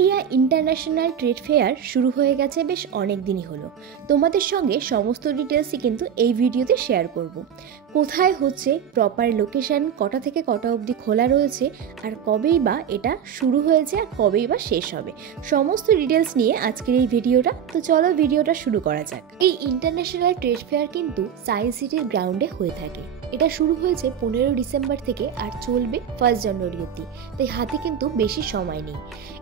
India international trade fair শুরু হয়ে গেছে বেশ অনেক দিনই হলো। তোমাদের সঙ্গে সমস্ত ডিটেলসই কিন্তু এই ভিডিওতে শেয়ার করব। কোথায় হচ্ছে, প্রপার লোকেশন, কটা থেকে কটা অবধি খোলা রয়েছে, আর কবেই বা এটা শুরু হয়েছে আর কবেই বা শেষ হবে, সমস্ত ডিটেলস নিয়ে আজকের এই ভিডিওটা। তো চলো ভিডিওটা শুরু করা যাক। এই ইন্টারন্যাশনাল ট্রেড ফেয়ার কিন্তু সায়েন্স সিটির গ্রাউন্ডে হয়ে থাকে। এটা শুরু হয়েছে 15 ডিসেম্বর থেকে আর চলবে 1 জানুয়ারি অবধি, তাই হাতে কিন্তু বেশি সময় নেই।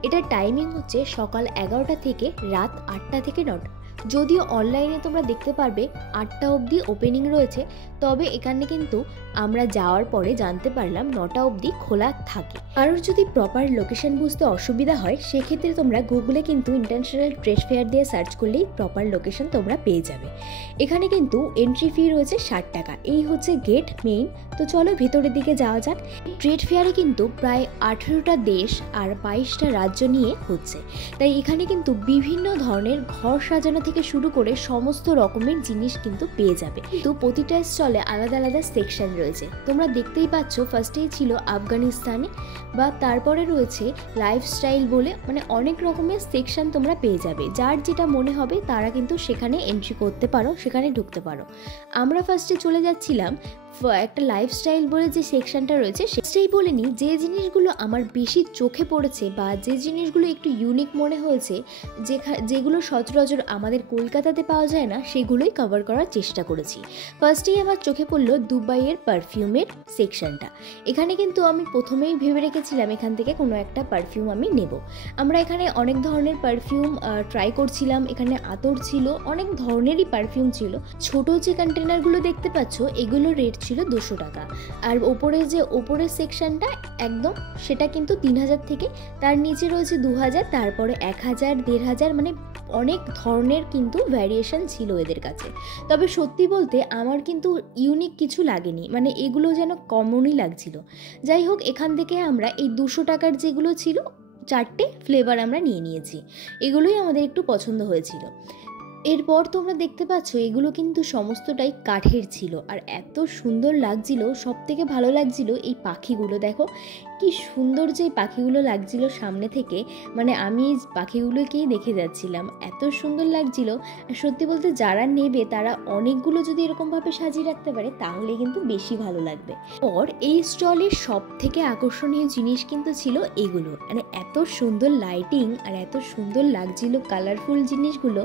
এটার টাইমিং হচ্ছে সকাল 11টা থেকে রাত 8টা থেকে 9টা। যদিও অনলাইনে তোমরা দেখতে পারবে 8টা অবধি ওপেনিং রয়েছে, তবে এখানে কিন্তু আমরা যাওয়ার পরে জানতে পারলাম 9টা অবধি খোলা থাকে। কারোর যদি প্রপার লোকেশন বুঝতে অসুবিধা হয়, সেক্ষেত্রে তোমরা গুগলে কিন্তু ইন্টারন্যাশনাল ট্রেড ফেয়ার দিয়ে সার্চ করলেই প্রপার লোকেশন তোমরা পেয়ে যাবে। এখানে কিন্তু এন্ট্রি ফি রয়েছে 60 টাকা। এই হচ্ছে গেট মেইন। তো চলো ভেতরের দিকে যাওয়া যাক। ট্রেড ফেয়ারে কিন্তু প্রায় 18টা দেশ আর 22টা রাজ্য নিয়ে হচ্ছে, তাই এখানে কিন্তু বিভিন্ন ধরনের ঘর সাজানো থেকে শুরু করে সমস্ত রকমের জিনিস কিন্তু পেয়ে যাবে। কিন্তু প্রতিটা স্টলে আলাদা আলাদা সেকশন রয়েছে। তোমরা দেখতেই পাচ্ছ, ফার্স্টেই ছিল আফগানিস্তানে, বা তারপরে রয়েছে লাইফস্টাইল বলে, মানে অনেক রকমের সেকশন তোমরা পেয়ে যাবে। যার যেটা মনে হবে তারা কিন্তু সেখানে এন্ট্রি করতে পারো, সেখানে ঢুকতে পারো। আমরা ফার্স্টে চলে যাচ্ছিলাম একটা লাইফস্টাইল বলে যে সেকশনটা রয়েছে, সেটাই বলে নিই। যে জিনিসগুলো আমার বেশি চোখে পড়েছে বা যে জিনিসগুলো একটু ইউনিক মনে হয়েছে, যেগুলো সচরাচর আমাদের কলকাতাতে পাওয়া যায় না, সেগুলোই কভার করার চেষ্টা করেছি। ফার্স্টেই আমার চোখে পড়লো দুবাইয়ের পারফিউমের সেকশনটা। এখানে কিন্তু আমি প্রথমেই ভেবে রেখেছিলাম এখান থেকে কোনো একটা পারফিউম আমি নেব। আমরা এখানে অনেক ধরনের পারফিউম ট্রাই করছিলাম। এখানে আতর ছিল, অনেক ধরনেরই পারফিউম ছিল। ছোট যে কন্টেনারগুলো দেখতে পাচ্ছ, এগুলো রেট ছিল 200 টাকা। আর ওপরের সেকশনটা একদম, সেটা কিন্তু 3000 থেকে, তার নিচে রয়েছে 2000, তারপরে 1000, 1500, মানে অনেক ধরনের কিন্তু ভ্যারিয়েশন ছিল এদের কাছে। তবে সত্যি বলতে আমার কিন্তু ইউনিক কিছু লাগেনি, মানে এগুলো যেন কমনই লাগছিল। যাই হোক, এখান থেকে আমরা এই 200 টাকার যেগুলো ছিল 4টে ফ্লেভার আমরা নিয়ে নিয়েছি। এগুলোই আমাদের একটু পছন্দ হয়েছিল। এরপর তোমরা দেখতে পাচ্ছ এগুলো কিন্তু সমস্তটাই কাঠের ছিল, আর এত সুন্দর লাগছিল। সব থেকে ভালো লাগছিল এই পাখিগুলো। দেখো কি সুন্দর যে পাখিগুলো লাগছিল সামনে থেকে, মানে আমি এই পাখিগুলোকেই দেখে যাচ্ছিলাম, এত সুন্দর লাগছিল। আর সত্যি বলতে যারা নেবে তারা অনেকগুলো যদি এরকমভাবে সাজিয়ে রাখতে পারে, তাহলে কিন্তু বেশি ভালো লাগবে। আর এই স্টলের সব থেকে আকর্ষণীয় জিনিস কিন্তু ছিল এগুলো, মানে এত সুন্দর লাইটিং আর এত সুন্দর লাগছিল কালারফুল জিনিসগুলো।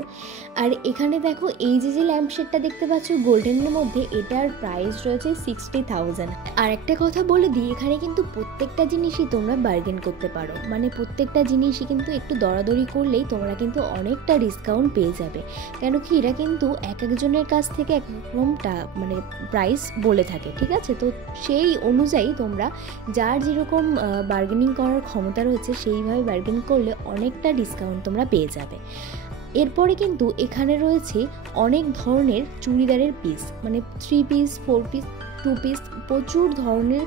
আর এখানে দেখো এই যে ল্যাম্পশেডটা দেখতে পাচ্ছ গোল্ডেনের মধ্যে, এটার প্রাইস রয়েছে 60,000। আর একটা কথা বলে দিই, এখানে কিন্তু প্রত্যেকটা জিনিসই তোমরা বার্গেন করতে পারো, মানে প্রত্যেকটা জিনিসই কিন্তু একটু দরাদরি করলেই তোমরা কিন্তু অনেকটা ডিসকাউন্ট পেয়ে যাবে। কেন কি এরা কিন্তু এক একজনের কাছ থেকে এক রকমটা মানে প্রাইস বলে থাকে, ঠিক আছে? তো সেই অনুযায়ী তোমরা যার যেরকম বার্গেনিং করার ক্ষমতা রয়েছে, সেইভাবে বার্গেন করলে অনেকটা ডিসকাউন্ট তোমরা পেয়ে যাবে। এরপরে কিন্তু এখানে রয়েছে অনেক ধরনের চুড়িদারের পিস, মানে 3 পিস, 4 পিস, 2 পিস, প্রচুর ধরনের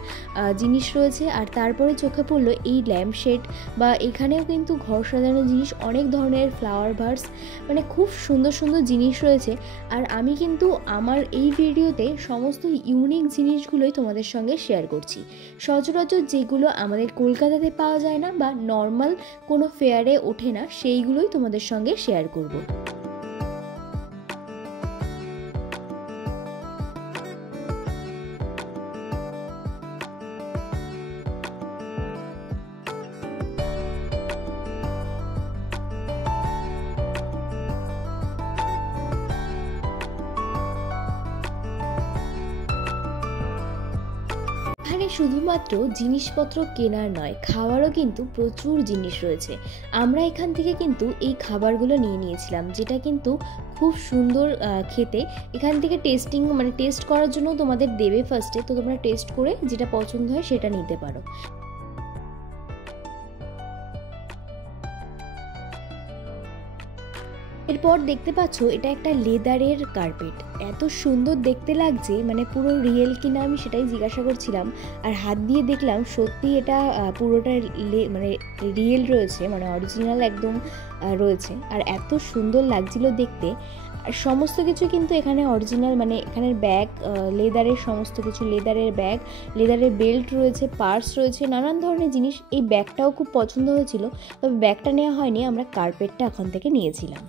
জিনিস রয়েছে। আর তারপরে চোখে পড়লো এই ল্যাম্পশেড, বা এখানেও কিন্তু ঘর সাজানোর জিনিস, অনেক ধরনের ফ্লাওয়ার ভার্স, মানে খুব সুন্দর সুন্দর জিনিস রয়েছে। আর আমি কিন্তু আমার এই ভিডিওতে সমস্ত ইউনিক জিনিসগুলোই তোমাদের সঙ্গে শেয়ার করছি। সচরাচর যেগুলো আমাদের কলকাতাতে পাওয়া যায় না বা নর্মাল কোনো ফেয়ারে ওঠে না, সেইগুলোই তোমাদের সঙ্গে শেয়ার করব। এখানে শুধুমাত্র জিনিসপত্র কেনার নয়, খাওয়ারও কিন্তু প্রচুর জিনিস রয়েছে। আমরা এখান থেকে কিন্তু এই খাবারগুলো নিয়ে নিয়েছিলাম, যেটা কিন্তু খুব সুন্দর খেতে। এখান থেকে টেস্ট করার জন্য তোমাদের দেবে ফার্স্টে, তো তোমরা টেস্ট করে যেটা পছন্দ হয় সেটা নিতে পারো। এরপর দেখতে পাচ্ছ এটা একটা লেদারের কার্পেট, এত সুন্দর দেখতে লাগছে, মানে পুরো রিয়েল কিনা আমি সেটাই জিজ্ঞাসা করছিলাম। আর হাত দিয়ে দেখলাম সত্যি এটা পুরোটা মানে রিয়েল রয়েছে, মানে অরিজিনাল একদম রয়েছে। আর এত সুন্দর লাগছিল দেখতে। আর সমস্ত কিছু কিন্তু এখানে অরিজিনাল, মানে এখানের ব্যাগ, লেদারের সমস্ত কিছু, লেদারের ব্যাগ, লেদারের বেল্ট রয়েছে, পার্স রয়েছে, নানান ধরনের জিনিস। এই ব্যাগটাও খুব পছন্দ হয়েছিল, তবে ব্যাগটা নেওয়া হয়নি, আমরা কার্পেটটা ওখান থেকে নিয়েছিলাম।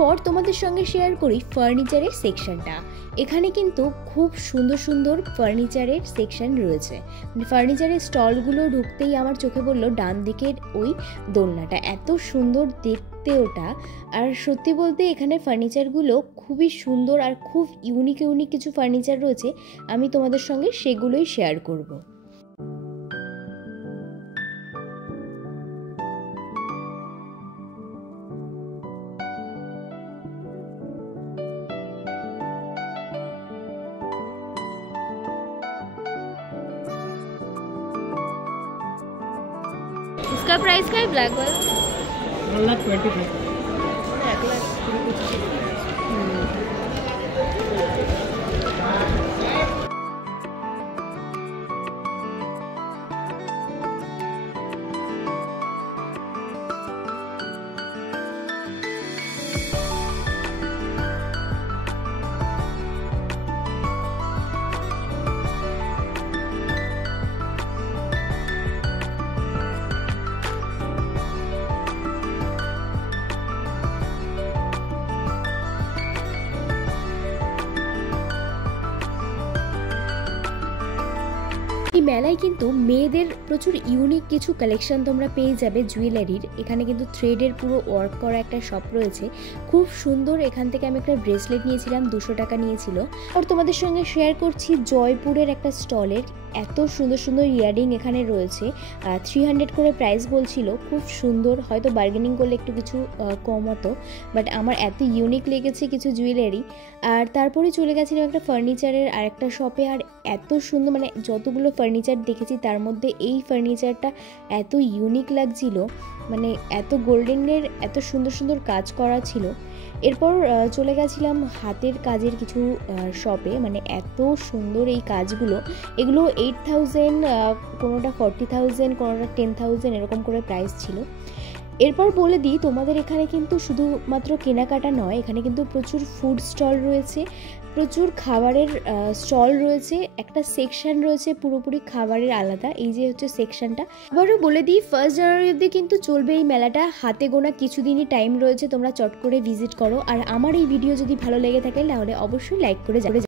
পর তোমাদের সঙ্গে শেয়ার করি ফার্নিচারের সেকশনটা। এখানে কিন্তু খুব সুন্দর সুন্দর ফার্নিচারের সেকশন রয়েছে। মানে ফার্নিচারের স্টলগুলো ঢুকতেই আমার চোখে পড়লো ডান দিকের ওই দোলনাটা, এত সুন্দর দেখতে ওটা। আর সত্যি বলতে এখানে ফার্নিচারগুলো খুবই সুন্দর আর খুব ইউনিক ইউনিক কিছু ফার্নিচার রয়েছে, আমি তোমাদের সঙ্গে সেগুলোই শেয়ার করব। इसका प्राइस क्या है ब्लैक वाला? 1,25,000। এই মেলায় কিন্তু মেয়েদের প্রচুর ইউনিক কিছু কালেকশন তোমরা পেয়ে যাবে জুয়েলারির। এখানে কিন্তু থ্রেডের পুরো ওয়ার্ক করা একটা শপ রয়েছে, খুব সুন্দর। এখান থেকে আমি একটা ব্রেসলেট নিয়েছিলাম, 200 টাকা নিয়েছিল। আর তোমাদের সঙ্গে শেয়ার করছি জয়পুরের একটা স্টলের এত সুন্দর সুন্দর ইয়াররিং এখানে রয়েছে। 300 করে প্রাইস বলছিল, খুব সুন্দর। হয়তো বার্গেনিং করলে একটু কিছু কম হতো, বাট আমার এত ইউনিক লেগেছে কিছু জুয়েলারি। আর তারপরে চলে গেছিলাম একটা ফার্নিচারের আর একটা শপে, আর এত সুন্দর, মানে যতগুলো ফার্নিচার দেখেছি তার মধ্যে এই ফার্নিচারটা এত ইউনিক লাগছিল, মানে এত গোল্ডেনের এত সুন্দর সুন্দর কাজ করা ছিল। এরপর চলে গেছিলাম হাতের কাজের কিছু শপে, মানে এত সুন্দর এই কাজগুলো। এগুলো 8,000, কোনোটা 40,000, কোনোটা 10,000 এরকম করে প্রাইস ছিল। এরপর বলে দিই তোমাদের, এখানে কিন্তু শুধুমাত্র কেনাকাটা নয়, এখানে কিন্তু প্রচুর ফুড স্টল রয়েছে, প্রচুর খাবারের স্টল রয়েছে। একটা সেকশন রয়েছে পুরোপুরি খাবারের আলাদা, এই যে হচ্ছে সেকশনটা। আবারও বলে দিই 1 জানুয়ারি অবধি কিন্তু চলবে এই মেলাটা, হাতে গোনা কিছুদিনই টাইম রয়েছে, তোমরা চট করে ভিজিট করো। আর আমার এই ভিডিও যদি ভালো লেগে থাকে তাহলে অবশ্যই লাইক করে যাবে।